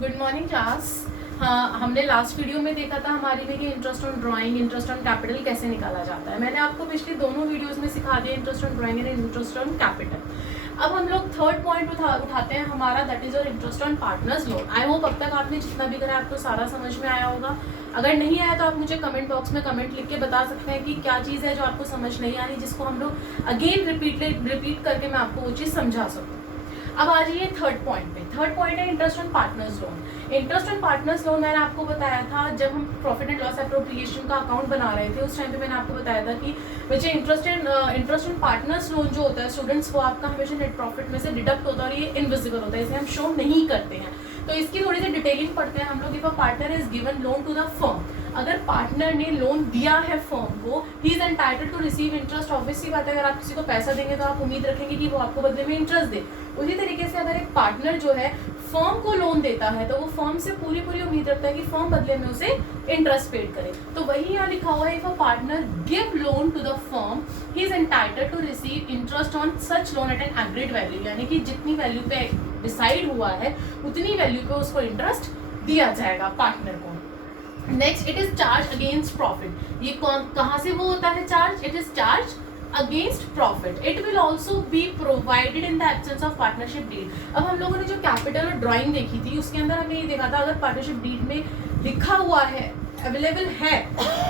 Good morning class. हाँ, हमने last video में देखा था हमारी में कि interest on drawing, interest on capital कैसे निकाला जाता है। मैंने आपको पिछली दोनों वीडियोस में सिखा दिया interest on drawing and interest on capital. अब हम लोग थर्ड पॉइंट उठाते हैं हमारा, दैट इज और interest on partners loan. I hope अब तक आपने जितना भी करा आपको सारा समझ में आया होगा। अगर नहीं आया तो आप मुझे कमेंट बॉक्स में कमेंट लिख के बता सकते हैं कि क्या चीज़ है जो आपको समझ नहीं आ रही, जिसको हम लोग अगेन रिपीट करके मैं आपको वो चीज़ समझा सकूँ। अब आ जाइए थर्ड पॉइंट पे। थर्ड पॉइंट है interest on partners loan. Interest on partners loan मैंने आपको बताया था जब हम प्रॉफिट एंड लॉस एप्रोप्रिएशन का अकाउंट बना रहे थे, उस टाइम पे मैंने आपको बताया था कि बच्चे इंटरेस्ट ऑन पार्टनर्स लोन जो होता है स्टूडेंट्स, वो आपका हमेशा नेट प्रॉफिट में से डिडक्ट होता है और ये इनविजिबल होता है, इसे हम शो नहीं करते हैं। तो इसकी थोड़ी सी डिटेलिंग पढ़ते हैं हम लोग। If a partner is given loan to the firm, अगर पार्टनर ने लोन दिया है फर्म को, he is entitled to receive interest. Obviously बात है, अगर आप किसी को पैसा देंगे तो आप उम्मीद रखेंगे कि वो आपको बदले में इंटरेस्ट दे। उसी तरीके से अगर एक पार्टनर जो है फर्म को लोन देता है तो वो फर्म से पूरी उम्मीद रखता है कि फर्म बदले में उसे इंटरेस्ट पेड करे। तो वही यहाँ लिखा हुआ है, if a partner give loan to the firm, he is entitled to receive interest on such loan at an agreed value, यानी कि जितनी वैल्यू पे डिसाइड हुआ है उतनी वैल्यू पे उसको इंटरेस्ट दिया जाएगा पार्टनर को। Next, it is charge against profit. ये कहाँ से वो होता है charge? It is charge against profit. It will also be provided in the absence of partnership deed. अब हम लोगों ने जो कैपिटल और ड्राइंग देखी थी उसके अंदर हमने ये देखा था, अगर पार्टनरशिप डीड में लिखा हुआ है, अवेलेबल है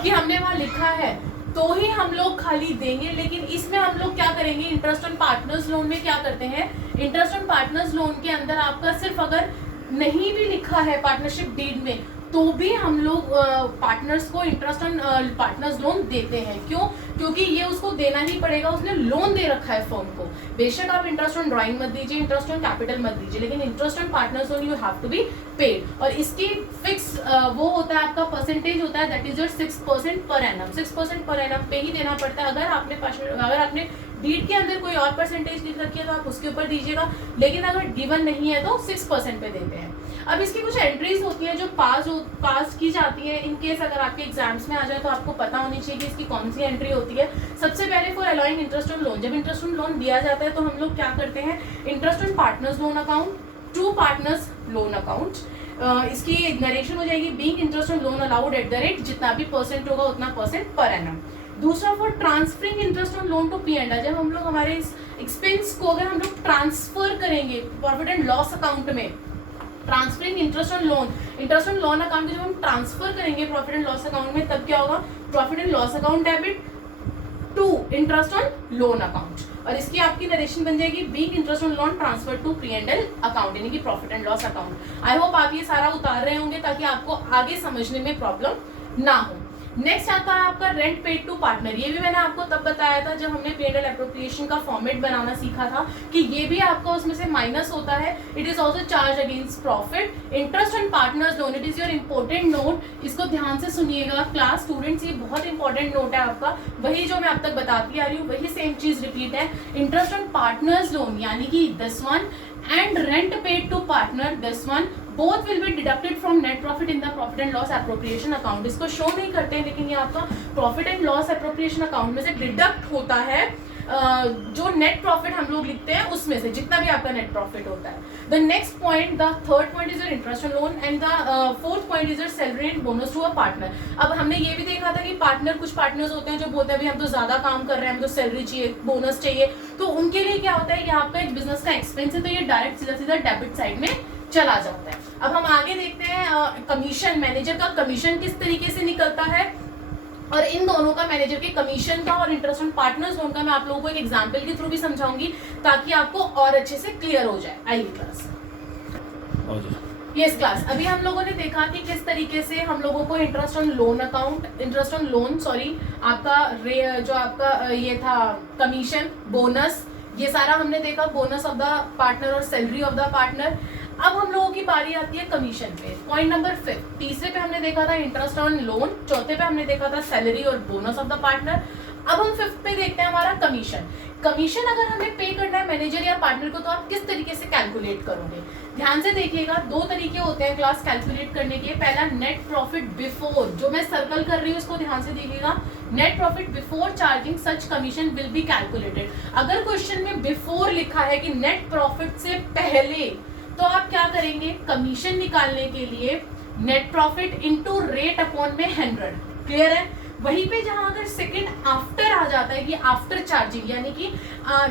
कि हमने वहाँ लिखा है, तो ही हम लोग खाली देंगे। लेकिन इसमें हम लोग क्या करेंगे, इंटरेस्ट ऑन पार्टनर्स लोन में क्या करते हैं, इंटरेस्ट ऑन पार्टनर्स लोन के अंदर आपका सिर्फ अगर नहीं भी लिखा है पार्टनरशिप डीड में तो भी हम लोग पार्टनर्स को इंटरेस्ट ऑन पार्टनर्स लोन देते हैं। क्यों? क्योंकि ये उसको देना ही पड़ेगा, उसने लोन दे रखा है फर्म को। बेशक आप इंटरेस्ट ऑन ड्राइंग मत दीजिए, इंटरेस्ट ऑन कैपिटल मत दीजिए, लेकिन interest on partners loan you have to be paid. और इसकी फिक्स वो होता है, आपका परसेंटेज होता है, that is your 6% per annum. 6% per annum पे ही देना पड़ता है। अगर आपने डीड के अंदर कोई और परसेंटेज लिख रखी है तो आप उसके ऊपर दीजिएगा, लेकिन अगर गिवन नहीं है तो 6% पे देते हैं। अब इसकी कुछ एंट्रीज होती है जो पास की जाती है। इन केस अगर आपके एग्जाम्स में आ जाए तो आपको पता होनी चाहिए कि इसकी कौन सी एंट्री होती है। सबसे पहले for allowing interest on loan, जब इंटरेस्ट ऑन लोन दिया जाता है तो हम लोग क्या करते हैं, interest on partners loan account to partners loan account. इसकी नरेशन हो जाएगी, being interest on loan allowed at the rate, जितना भी परसेंट होगा उतना परसेंट पर एनम। दूसरा, for transferring interest on loan to P and, जब हम लोग हमारे इस एक्सपेंस को अगर हम लोग ट्रांसफर करेंगे प्रॉफिट एंड लॉस अकाउंट में, transferring interest on loan account जब हम ट्रांसफर करेंगे प्रॉफिट एंड लॉस अकाउंट में, तब क्या होगा, profit and loss account debit to interest on loan account. और इसकी आपकी नरेशन बन जाएगी, being interest on loan transfer to P and L account, यानी कि profit and loss account. I hope आप ये सारा उतार रहे होंगे ताकि आपको आगे समझने में प्रॉब्लम ना हो। नेक्स्ट आता है आपका रेंट पेड टू पार्टनर। ये भी मैंने आपको तब बताया था जब हमने पेड एंड एप्रोप्रिएशन का फॉर्मेट बनाना सीखा था कि ये भी आपका उसमें से माइनस होता है। It is also charge against profit. Interest on partners loan, it is your important note, इसको ध्यान से सुनिएगा क्लास स्टूडेंट्स, ये बहुत इंपॉर्टेंट नोट है आपका। वही जो मैं अब तक बताती आ रही हूँ वही सेम चीज रिपीट है। इंटरेस्ट ऑन पार्टनर्स लोन यानी कि this one and rent paid to partner, this one, both will be deducted from net profit in the profit and loss appropriation account। इसको शो नहीं करते हैं लेकिन ये आपका profit and loss appropriation account में से डिडक्ट होता है। जो नेट प्रॉफिट हम लोग लिखते हैं उसमें से, जितना भी आपका नेट प्रॉफिट होता है। The next point, the third point is your interest on loan and the fourth point is your salary and bonus to a partner. अब हमने ये भी देखा था कि कुछ पार्टनर्स होते हैं जो बोलते हैं भाई हम तो ज्यादा काम कर रहे हैं, हम तो सैलरी चाहिए, बोनस चाहिए, तो उनके लिए क्या होता है, ये आपका एक बिजनेस का एक्सपेंस है तो ये डायरेक्ट सीधा डेबिट साइड में चला जाता है। अब हम आगे देखते हैं कमीशन, मैनेजर का कमीशन किस तरीके से निकलता है, और इन दोनों का, मैनेजर के कमीशन का और इंटरेस्ट ऑन पार्टनर्स लोन का, मैं आप लोगों को एक एग्जांपल के थ्रू भी समझाऊंगी ताकि आपको और अच्छे से क्लियर हो जाए। आइए क्लास। यस क्लास, अभी हम लोगों ने देखा कि किस तरीके से हम लोगों को interest on loan account, interest on loan आपका जो आपका ये था कमीशन, बोनस, ये सारा हमने देखा, बोनस ऑफ द पार्टनर और सैलरी ऑफ द पार्टनर। अब हम लोगों की बारी आती है कमीशन पे। पॉइंट नंबर 5, तीसरे पे हमने देखा था इंटरेस्ट ऑन लोन, चौथे पे हमने देखा था सैलरी और बोनस ऑफ द पार्टनर। अब हम 5th पे देखते हैं हमारा कमीशन। कमीशन अगर हमें पे करना है मैनेजर या पार्टनर को तो आप किस तरीके से कैलकुलेट करोगे, ध्यान से देखिएगा। 2 तरीके होते हैं क्लास कैलकुलेट करने के। पहला, नेट प्रॉफिट बिफोर, जो मैं सर्कल कर रही हूँ उसको ध्यान से देखिएगा। Net profit before charging such commission will be calculated. अगर क्वेश्चन में बिफोर लिखा है कि नेट प्रॉफिट से पहले तो आप क्या करेंगे, कमीशन निकालने के लिए net profit into rate upon में 100। क्लियर है? वहीं पे जहां अगर सेकंड आफ्टर आ जाता है कि आफ्टर चार्जिंग, यानी कि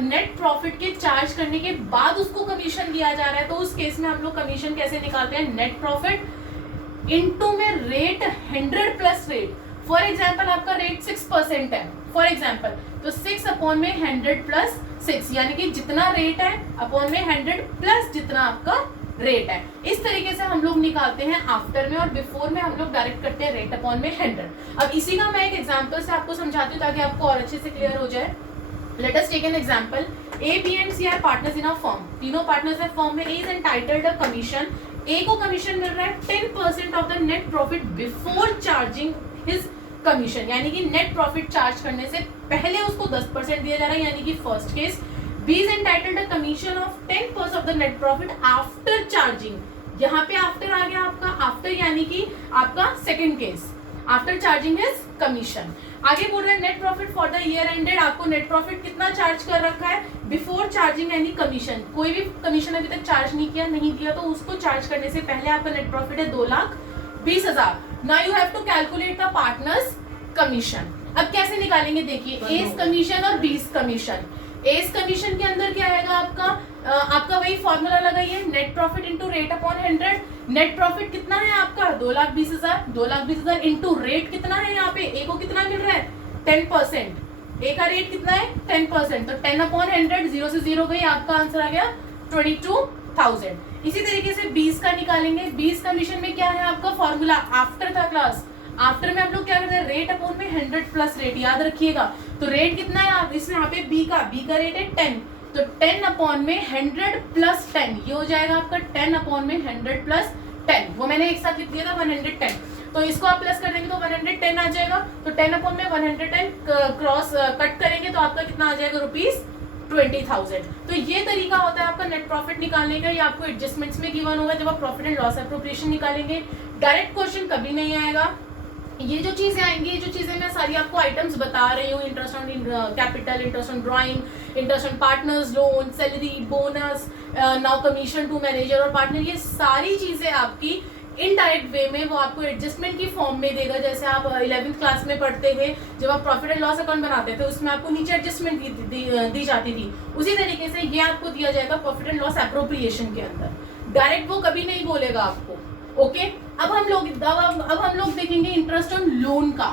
नेट प्रॉफिट के चार्ज करने के बाद उसको कमीशन दिया जा रहा है, तो उस केस में हम लोग कमीशन कैसे निकालते हैं, नेट प्रॉफिट इनटू में rate 100 plus rate. For example आपका रेट 6% है फॉर एग्जाम्पल, तो 6 अपॉन में 100 प्लस 6, यानी कि जितना रेट है अपॉन में 100 प्लस जितना आपका रेट है। इस तरीके से हम लोग निकालते हैं आफ्टर में, और बिफोर में हम लोग डायरेक्ट करते हैं रेट अपॉन में 100। अब इसी का मैं एक एग्जांपल से आपको समझाती हूँ ताकि आपको और अच्छे से क्लियर हो जाए। Let us take an example. A, B and C are partners in a firm. तीनों पार्टनर्स है फर्म में। A is entitled a commission. A को कमीशन मिल रहा है 10% of the net profit before charging his commission, यानी कि net profit charge करने से पहले उसको 10% दिया जा रहा है, यानी कि first case. B is entitled a commission of 10% of the net profit after charging। यहाँ पे आफ्टर आ गया आपका, आफ्टर यानी कि आपका second case, after charging is commission. आगे बोल रहे हैं net profit for the year ended. आपको नेट प्रॉफिट कितना चार्ज कर रखा है, बिफोर चार्जिंग यानी कमीशन। कोई भी कमीशन अभी तक चार्ज नहीं दिया, तो उसको चार्ज करने से पहले आपका नेट प्रॉफिट है 2,20,000। Now you have to calculate the partners commission. अब कैसे निकालेंगे, देखिए, एस कमीशन और बीस कमीशन। एस कमीशन के अंदर क्या आएगा आपका वही फॉर्मूला लगाइए, net profit into rate upon 100। Net profit कितना है आपका 2,20,000, 2,20,000 इनटू रेट कितना है, यहाँ पे ए को कितना मिल रहा है 10%। ए का रेट कितना है 10%, तो 10 अपॉन 100, 0 से 0 गई, आपका आंसर आ गया 22,000। इसी तरीके से 20 का निकालेंगे। 20 कमीशन में क्या है आपका फॉर्मूला, आफ्टर था क्लास, आफ्टर में हम लोग क्या करते हैं, रेट अपॉन में 100 प्लस रेट, याद रखिएगा। तो रेट कितना है, आप इसमें यहाँ पे बी का रेट है 10, तो 10 अपॉन में 100 प्लस 10, ये हो जाएगा आपका 10 अपॉन में 100 प्लस 10। वो मैंने एक साथ लिख दिया था 110, तो इसको आप प्लस कर देंगे तो 110 आ जाएगा। तो 10 अपॉन में 110 क्रॉस कट करेंगे तो आपका कितना आ जाएगा, ₹20,000। तो ये तरीका होता है आपका नेट प्रॉफिट निकालने का। ये आपको एडजस्टमेंट्स में गिवन होगा जब आप प्रॉफिट एंड लॉस एप्रोप्रिएशन निकालेंगे। डायरेक्ट क्वेश्चन कभी नहीं आएगा। ये जो चीजें आएंगी, जो चीजें मैं सारी आपको आइटम्स बता रही हूँ, interest on capital, interest on drawing, interest on partners loan, salary, bonus, now commission to manager और पार्टनर, ये सारी चीजें आपकी इनडायरेक्ट वे में वो आपको एडजस्टमेंट की फॉर्म में देगा। जैसे आप 11th क्लास में पढ़ते थे, जब आप प्रॉफिट एंड लॉस अकाउंट बनाते थे, उसमें आपको नीचे एडजस्टमेंट दी जाती थी, उसी तरीके से ये आपको दिया जाएगा प्रॉफिट एंड लॉस एप्रोप्रिएशन के अंदर। डायरेक्ट वो कभी नहीं बोलेगा आपको। ओके, अब हम लोग देखेंगे इंटरेस्ट ऑन लोन का,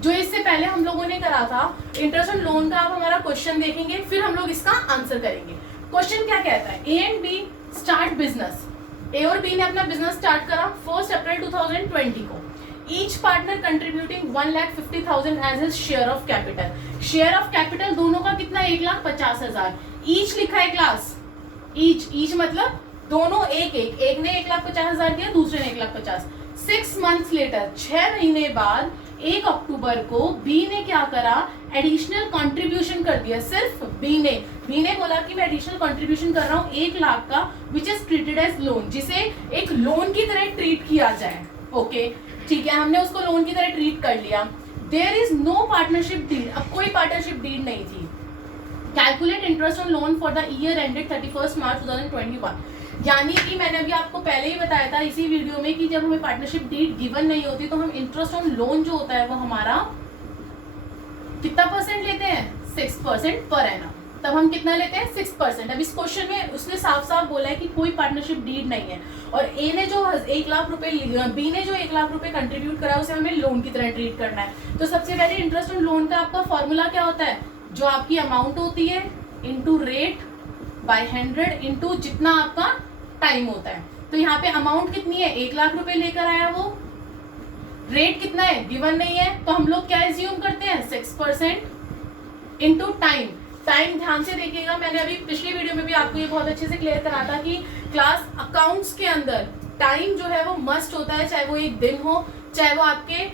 जो इससे पहले हम लोगों ने करा था। इंटरेस्ट ऑन लोन का अब हमारा क्वेश्चन देखेंगे, फिर हम लोग इसका आंसर करेंगे। क्वेश्चन क्या कहता है, A and B start business. A और बी ने अपना बिजनेस स्टार्ट करा 1 अप्रैल 2020 को। Each partner contributing 1,50,000 as his share of capital. Share of capital दोनों का कितना, 1,50,000। ईच लिखा है क्लास, ईच मतलब दोनों एक ने 1,50,000 दिया, दूसरे ने 1,50,000। 6 मंथ्स लेटर, 6 महीने बाद 1 अक्टूबर को बी ने क्या करा, एडिशनल कंट्रीब्यूशन कर दिया। सिर्फ बी ने बोला कि मैं एडिशनल कंट्रीब्यूशन कर रहा हूँ 1 लाख का, which is treated as loan, जिसे एक लोन की तरह ट्रीट किया जाए। ओके, ठीक है, हमने उसको लोन की तरह ट्रीट कर लिया। There is no partnership deed, अब कोई पार्टनरशिप डीड नहीं थी। Calculate interest on loan for the year ended 31 March 2021। यानी कि मैंने अभी आपको पहले ही बताया था इसी वीडियो में कि जब हमें पार्टनरशिप डीड गिवन नहीं होती तो हम इंटरेस्ट ऑन लोन जो होता है वो हमारा कितना परसेंट लेते हैं, 6% पर एनम। तब हम कितना लेते हैं, 6%। अब इस क्वेश्चन में उसने साफ साफ बोला है कि कोई पार्टनरशिप डीड नहीं है, और ए ने जो 1 लाख रुपए, बी ने जो 1 लाख रुपए कंट्रीब्यूट करा उसे हमें लोन की तरह ट्रीट करना है। तो सबसे पहले इंटरेस्ट ऑन लोन का आपका फॉर्मूला क्या होता है, जो आपकी अमाउंट होती है इंटू रेट बाय 100 इंटू जितना आपका टाइम होता है। तो यहाँ पे अमाउंट कितनी है, 1 लाख रुपए लेकर आया वो, रेट कितना है गिवन नहीं है, तो हम लोग क्या एज्यूम करते हैं 6% इंटू टाइम। टाइम ध्यान से देखिएगा, मैंने अभी पिछली वीडियो में भी आपको ये बहुत अच्छे से क्लियर करा था कि क्लास अकाउंट्स के अंदर टाइम जो है वो मस्ट होता है, चाहे वो 1 दिन हो, चाहे वो आपके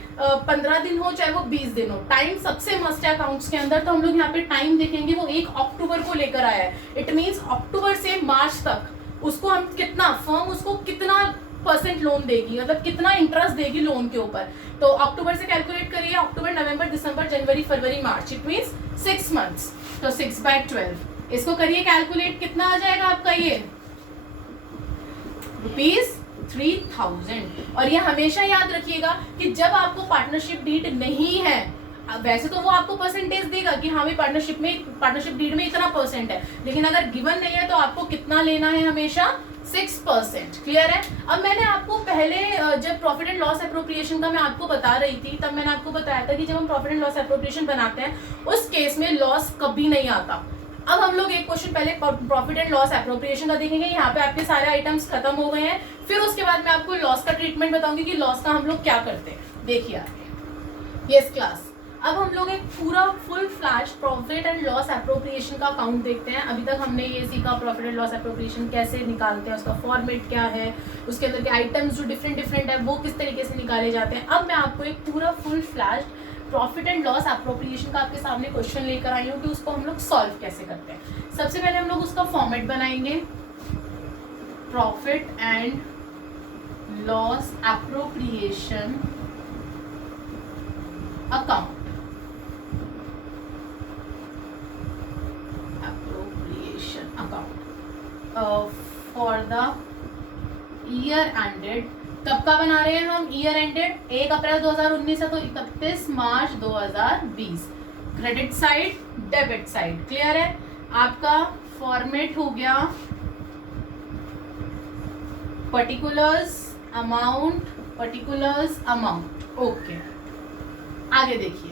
15 दिन हो, चाहे वो 20 दिन हो, टाइम सबसे मस्ट है अकाउंट्स के अंदर। तो हम लोग यहाँ पे टाइम देखेंगे, वो 1 अक्टूबर को लेकर आया है। इट मीन्स अक्टूबर से मार्च तक उसको हम कितना, फर्म उसको कितना % लोन देगी, मतलब कितना इंटरेस्ट देगी लोन के ऊपर। तो अक्टूबर से कैलकुलेट करिए, अक्टूबर, नवंबर, दिसंबर, जनवरी, फरवरी, मार्च, इट मीन्स 6 मंथ्स। तो 6/12 इसको करिए कैलकुलेट, कितना आ जाएगा आपका ये ₹3000। और ये हमेशा याद रखिएगा कि जब आपको पार्टनरशिप डीड नहीं है, वैसे तो वो आपको परसेंटेज देगा कि हाँ भाई पार्टनरशिप डीड में इतना % है, लेकिन अगर गिवन नहीं है तो आपको कितना लेना है, हमेशा 6%। क्लियर है। अब मैंने आपको पहले जब प्रॉफिट एंड लॉस एप्रोप्रिएशन का मैं आपको बता रही थी, तब मैंने आपको बताया था कि जब हम प्रॉफिट एंड लॉस एप्रोप्रिएशन बनाते हैं उस केस में लॉस कभी नहीं आता। अब हम लोग एक क्वेश्चन पहले प्रॉफिट एंड लॉस एप्रोप्रिएशन का देखेंगे। यहाँ पे आपके सारे आइटम्स खत्म हो गए हैं, फिर उसके बाद मैं आपको लॉस का ट्रीटमेंट बताऊंगी कि लॉस का हम लोग क्या करते हैं। देखिए आगे। यस क्लास, अब हम लोग एक पूरा full flash profit and loss appropriation का अकाउंट देखते हैं। अभी तक हमने ये सीखा प्रॉफिट एंड लॉस एप्रोप्रिएशन कैसे निकालते हैं, उसका फॉर्मेट क्या है, उसके अंदर के आइटम्स जो डिफरेंट है वो किस तरीके से निकाले जाते हैं। अब मैं आपको एक पूरा full flash profit and loss appropriation का आपके सामने क्वेश्चन लेकर आई हूँ कि उसको हम लोग सॉल्व कैसे करते हैं। सबसे पहले हम लोग उसका फॉर्मेट बनाएंगे, profit and loss appropriation account, for the year ended. कब का बना रहे हैं हम? ईयर एंडेड 1 अप्रैल 2019 है तो 31 मार्च 2020। Credit side, debit side. Clear है। आपका फॉर्मेट हो गया पर्टिकुलर्स अमाउंट। ओके, आगे देखिए।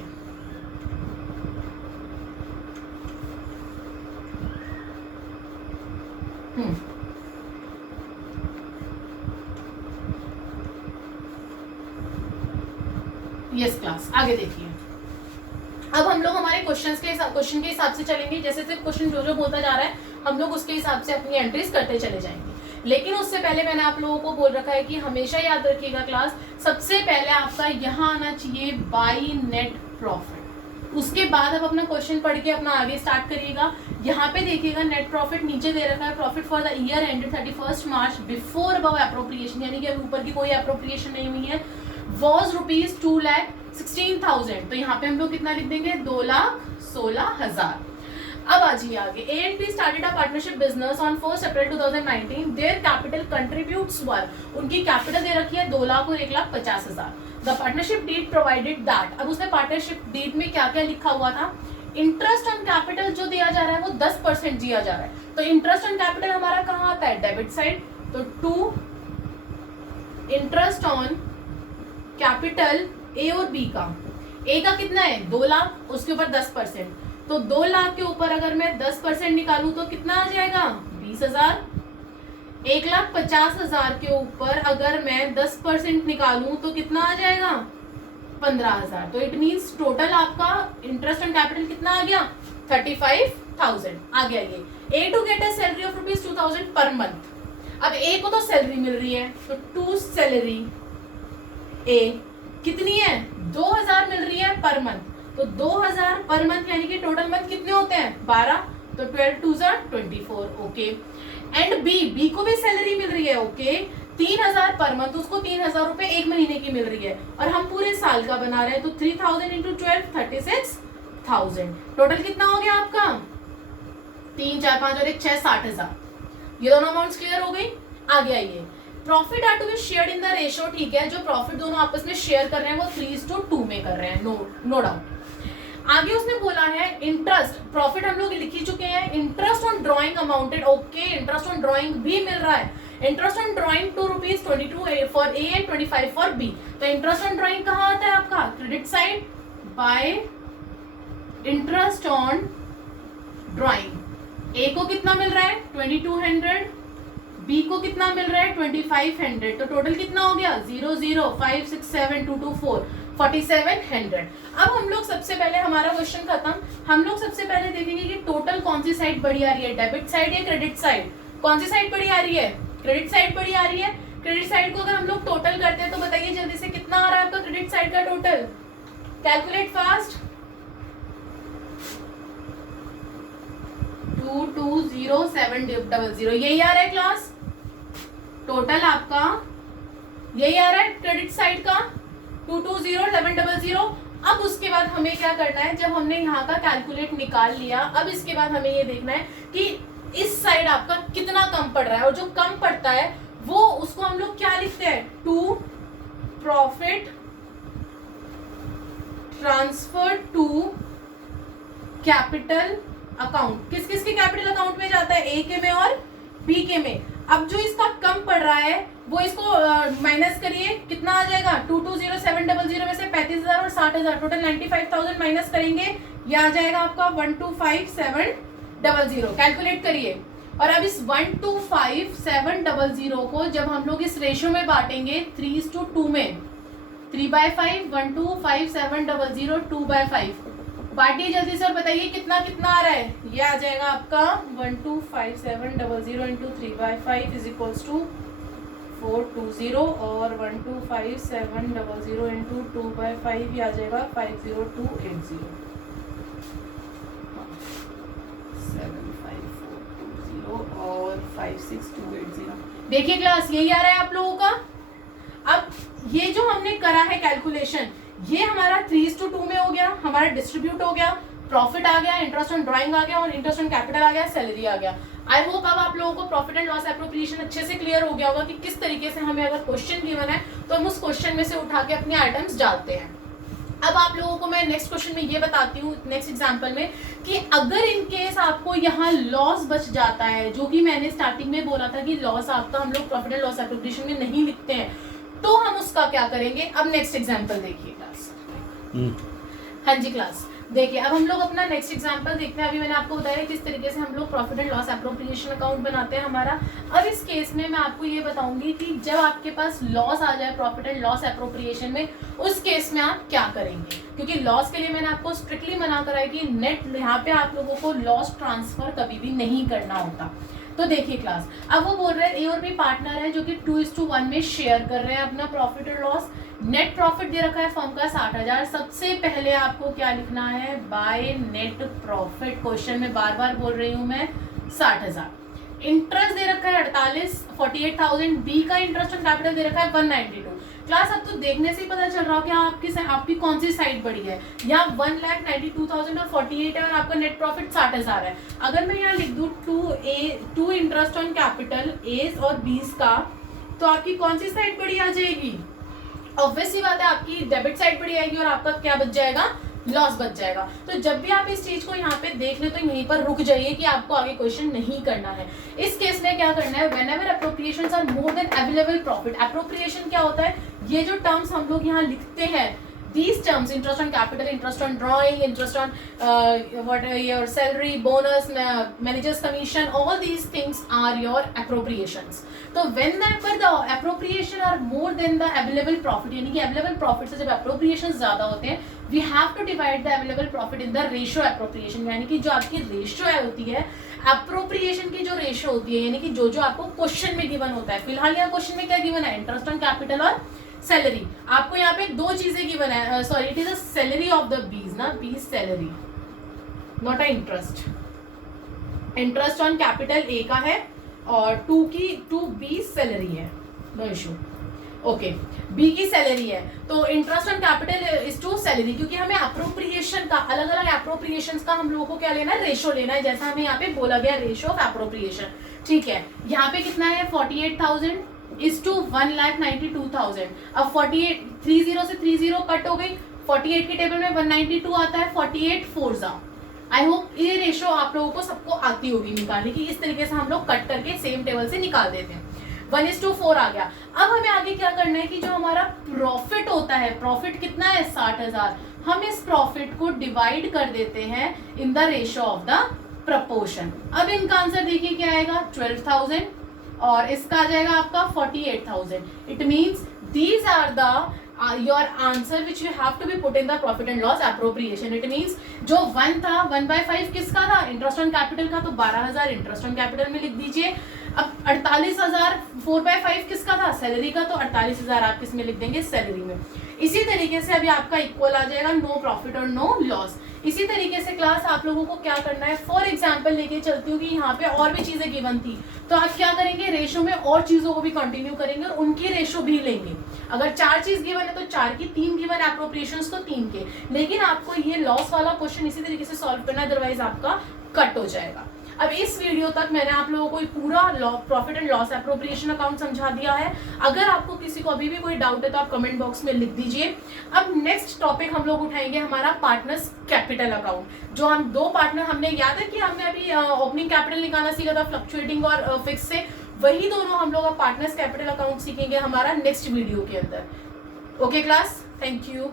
यस क्लास, आगे देखिए। अब हम लोग हमारे क्वेश्चन के हिसाब से चलेंगे। जैसे जैसे क्वेश्चन जो बोलता जा रहा है हम लोग उसके हिसाब से अपनी एंट्रीज करते चले जाएंगे। लेकिन उससे पहले मैंने आप लोगों को बोल रखा है कि हमेशा याद रखिएगा क्लास, सबसे पहले आपका यहाँ आना चाहिए बाई नेट प्रॉफिट। उसके बाद आप अपना क्वेश्चन पढ़ के अपना आगे स्टार्ट करिएगा। यहाँ पे देखिएगा नेट प्रॉफिट नीचे दे रखा है, profit for the year ended 31 March before above appropriation, यानी कि अभी ऊपर की कोई एप्रोप्रिएशन नहीं हुई है, वॉज ₹2,16,000। तो यहाँ पे हम लोग कितना लिख देंगे? 2,16,000। अब आ जाइए आगे। A&P started a partnership business on 1 April 2019. Their capital contributes were, उनकी कैपिटल दे रखी है 2 लाख और 1,50,000। The partnership deed provided that, अब उसने पार्टनरशिप डीड में क्या क्या लिखा हुआ था? इंटरेस्ट ऑन कैपिटल जो दिया जा रहा है वो 10% दिया जा रहा है। तो इंटरेस्ट ऑन कैपिटल हमारा कहाँ आता है? Debit side. तो 2 इंटरेस्ट ऑन कैपिटल ए और बी का। ए का कितना है? 2 लाख, उसके ऊपर 10%। तो 2 लाख के ऊपर अगर मैं 10% निकालूं तो कितना आ जाएगा? 20,000। 1,50,000 के ऊपर अगर मैं 10% निकालूं तो कितना आ जाएगा? 15,000। तो इट मींस टोटल आपका इंटरेस्ट ऑन कैपिटल कितना आ गया? 35,000। आगे आइए। A to get a salary of ₹2,000 per month. अब ए को तो सैलरी मिल रही है तो टू सैलरी ए कितनी है? 2,000 मिल रही है पर मंथ। तो 2,000 पर मंथ यानी कि टोटल मंथ कितने होते हैं? 12। तो 12 2 24। ओके। एंड बी को भी सैलरी मिल रही है। ओके। 3,000 पर मंथ, उसको 3,000 रुपए एक महीने की मिल रही है और हम पूरे साल का बना रहे हैं। तो 3,000 इंटू 12 36,000। टोटल कितना हो गया आपका? 3 4 5 और 1 6 60,000। ये दोनों अमाउंट्स क्लियर हो गई। आगे आइए। Profit are to be shared in the ratio. ठीक है, जो प्रॉफिट दोनों आपस में शेयर कर रहे हैं वो 3:2 में कर रहे हैं। No doubt. आगे उसने बोला है इंटरेस्ट, प्रॉफिट हम लोग लिख ही चुके हैं। Interest on drawing amounted. Okay, interest on drawing भी मिल रहा है। Interest on drawing ₹2.22 for A and 25 for B. तो इंटरेस्ट ऑन ड्रॉइंग कहाँ आता है आपका? Credit side by interest on drawing. A को कितना मिल रहा है? 2,200। बी को कितना मिल रहा है? 2,500। तो टोटल कितना हो गया? 0 0 5 6 7 2 2 4 4,700। अब हम लोग सबसे पहले, हमारा क्वेश्चन खत्म, हम लोग सबसे पहले देखेंगे कि टोटल कौन सी साइड बड़ी आ रही है, डेबिट साइड या क्रेडिट साइड? कौन सी साइड बड़ी आ रही है? क्रेडिट साइड बड़ी आ रही है। क्रेडिट साइड को अगर हम लोग टोटल करते हैं तो बताइए जल्दी से कितना आ रहा है आपका क्रेडिट साइड का टोटल? Calculate fast. 220,700 यही आ रहा है क्लास। टोटल आपका यही आ रहा है क्रेडिट साइड का 220,700। अब उसके बाद हमें क्या करना है? जब हमने यहाँ का कैलकुलेट निकाल लिया, अब इसके बाद हमें ये देखना है कि इस साइड आपका कितना कम पड़ रहा है, और जो कम पड़ता है वो उसको हम लोग क्या लिखते हैं, to profit transfer to capital account. किस किस के कैपिटल अकाउंट में जाता है, ए के में और बी के में। अब जो इसका कम पड़ रहा है वो इसको माइनस करिए, कितना आ जाएगा, 220700 में से 35,000 और 60,000 टोटल 95,000 माइनस करेंगे, ये आ जाएगा आपका 125,700। कैलकुलेट करिए। और अब इस 125,700 को जब हम लोग इस रेशियो में बांटेंगे 3:2 में, 3/5 125,700 2/5 बांटिए जल्दी से और बताइए कितना कितना आ रहा है। ये आ जाएगा आपका 125,700 इंटू 3/5 इज इक्वल्स टू 420 और 125,700 इंटू 2/5 ये आ जाएगा 50280 75420 और 56280। देखिए क्लास यही आ रहा है आप लोगों का। अब ये जो हमने करा है कैलकुलेशन, ये हमारा 3:2 में हो गया, हमारा डिस्ट्रीब्यूट हो गया, प्रॉफिट आ गया, इंटरेस्ट ऑन ड्राइंग आ गया और इंटरेस्ट ऑन कैपिटल आ गया, सैलरी आ गया। आई होप अब आप लोगों को प्रॉफिट एंड लॉस एप्रोप्रिएशन अच्छे से क्लियर हो गया होगा कि किस तरीके से हमें अगर क्वेश्चन गिवन है तो हम उस क्वेश्चन में से उठा के अपने आइटम्स डालते हैं। अब आप लोगों को मैं नेक्स्ट क्वेश्चन में ये बताती हूँ, नेक्स्ट एग्जांपल में, कि अगर इन केस आपको यहाँ लॉस बच जाता है, जो कि मैंने स्टार्टिंग में बोला था कि लॉस आपका हम लोग प्रॉफिट एंड लॉस एप्रोप्रिएशन में नहीं लिखते हैं, तो हम उसका क्या करेंगे। अब नेक्स्ट एग्जांपल देखिए क्लास। हाँ जी क्लास देखिए, अब हम लोग अपना नेक्स्ट एग्जांपल देखते हैं। अभी मैंने आपको बताया किस तरीके से हम लोग profit and loss appropriation account बनाते हैं हमारा। अब इस केस में मैं आपको ये बताऊंगी कि जब आपके पास लॉस आ जाए प्रॉफिट एंड लॉस एप्रोप्रिएशन में, उस केस में आप क्या करेंगे, क्योंकि लॉस के लिए मैंने आपको स्ट्रिक्टली मना करा है कि नेट यहाँ पे आप लोगों को लॉस ट्रांसफर कभी भी नहीं करना होता। तो देखिए क्लास, अब वो बोल रहे हैं ए और बी पार्टनर है जो कि 2:1 में शेयर कर रहे हैं अपना प्रॉफिट और लॉस। नेट प्रॉफिट दे रखा है फर्म का 60,000। सबसे पहले आपको क्या लिखना है, बाय नेट प्रॉफिट, क्वेश्चन में बार बार बोल रही हूं मैं 60,000। इंटरेस्ट दे रखा है 48,000। बी का इंटरेस्ट ऑन कैपिटल दे रखा है 192। क्लास अब तो देखने से ही पता चल रहा हो कि आपकी कौन सी साइड बड़ी है। यहाँ 1,92,000 और 48 है और आपका नेट प्रॉफिट 60,000 है। अगर मैं यहाँ लिख दूँ 2 इंटरेस्ट ऑन कैपिटल एस और बीस का, तो आपकी कौन सी साइड बड़ी आ जाएगी, ऑब्वियस सी बात है आपकी डेबिट साइड बड़ी आएगी और आपका क्या बच जाएगा, लॉस बच जाएगा। तो जब भी आप इस चीज को यहाँ पे देख ले तो यहीं पर रुक जाइए कि आपको आगे क्वेश्चन नहीं करना है। इस केस में क्या करना है, whenever appropriations are more than available profit. Appropriation क्या होता है, ये जो टर्म्स हम लोग यहाँ लिखते हैं, these terms, interest on capital, interest on drawing, interest on your salary, bonus, manager's commission, all these things are your appropriations. तो whenever the appropriation are more than the available profit, यानी कि available profit से जब appropriations ज़्यादा होते हैं, we have to divide the available profit in the ratio appropriation, यानी कि जो आपकी रेशियो होती है appropriation की, जो रेशियो होती है, यानी कि जो जो आपको क्वेश्चन में गिवन होता है। फिलहाल यहाँ क्वेश्चन में क्या गिवन है, इंटरेस्ट ऑन कैपिटल और सैलरी। आपको यहाँ पे दो चीजें गिवन है, sorry it is a salary of the B's ना, B's salary not a interest. Interest on capital A का है और 2 बी सैलरी है, नो इशू। ओके, बी की सैलरी है, तो interest on capital is to salary, क्योंकि हमें अप्रोप्रिएशन का, अलग अलग एप्रोप्रिएशन का हम लोगों को क्या लेना है, रेशो लेना है, जैसा हमें यहाँ पे बोला गया रेशो ऑफ एप्रोप्रिएशन। ठीक है, यहाँ पे कितना है 48,000 इज टू 1,92,000। अब 48 30 से 30 कट हो गई, 48 के टेबल में 192 आता है, 48 4 आई होप ये रेशो आप लोगों को सबको आती होगी निकालने की। इस तरीके से हम लोग कट करके सेम टेबल से निकाल देते हैं। 1:4 आ गया। अब हमें आगे क्या करना है कि जो हमारा प्रॉफिट होता है, प्रॉफिट कितना है 60,000, हम इस प्रॉफिट को डिवाइड कर देते हैं in the ratio of the proportion. अब इनका आंसर देखिए क्या आएगा, 12,000 और इसका आ जाएगा आपका 48,000। It means these are the your answer which you have to be put in the profit and loss appropriation. It means जो 1 था 1/5 किसका था, इंटरेस्ट ऑन कैपिटल का, तो 12,000 इंटरेस्ट ऑन कैपिटल में लिख दीजिए। अब 48,000 4/5 किसका था, सैलरी का, तो 48,000 आप किस में लिख देंगे, सैलरी में। इसी तरीके से अभी आपका इक्वल आ जाएगा नो प्रॉफिट और नो लॉस। इसी तरीके से क्लास आप लोगों को क्या करना है, फॉर एग्जाम्पल लेके चलती हूँ कि यहाँ पे और भी चीजें गिवन थी, तो आप क्या करेंगे, रेशो में और चीजों को भी कंटिन्यू करेंगे और उनकी रेशो भी लेंगे। अगर 4 चीज गिवन है तो 4 की, 3 गिवन एप्रोप्रिएशंस तो 3 के, लेकिन आपको ये लॉस वाला क्वेश्चन इसी तरीके से सॉल्व करना है, अदरवाइज आपका कट हो जाएगा। अब इस वीडियो तक मैंने आप लोगों को पूरा profit and loss appropriation account समझा दिया है। अगर आपको किसी को अभी भी कोई डाउट है तो आप कमेंट बॉक्स में लिख दीजिए। अब नेक्स्ट टॉपिक हम लोग उठाएंगे हमारा पार्टनर्स कैपिटल अकाउंट। जो हम दो पार्टनर, हमने याद है कि हमने अभी ओपनिंग कैपिटल निकालना सीखा था फ्लक्चुएटिंग और फिक्स से, वही दोनों हम लोग अब पार्टनर्स कैपिटल अकाउंट सीखेंगे हमारा नेक्स्ट वीडियो के अंदर। Okay class, thank you.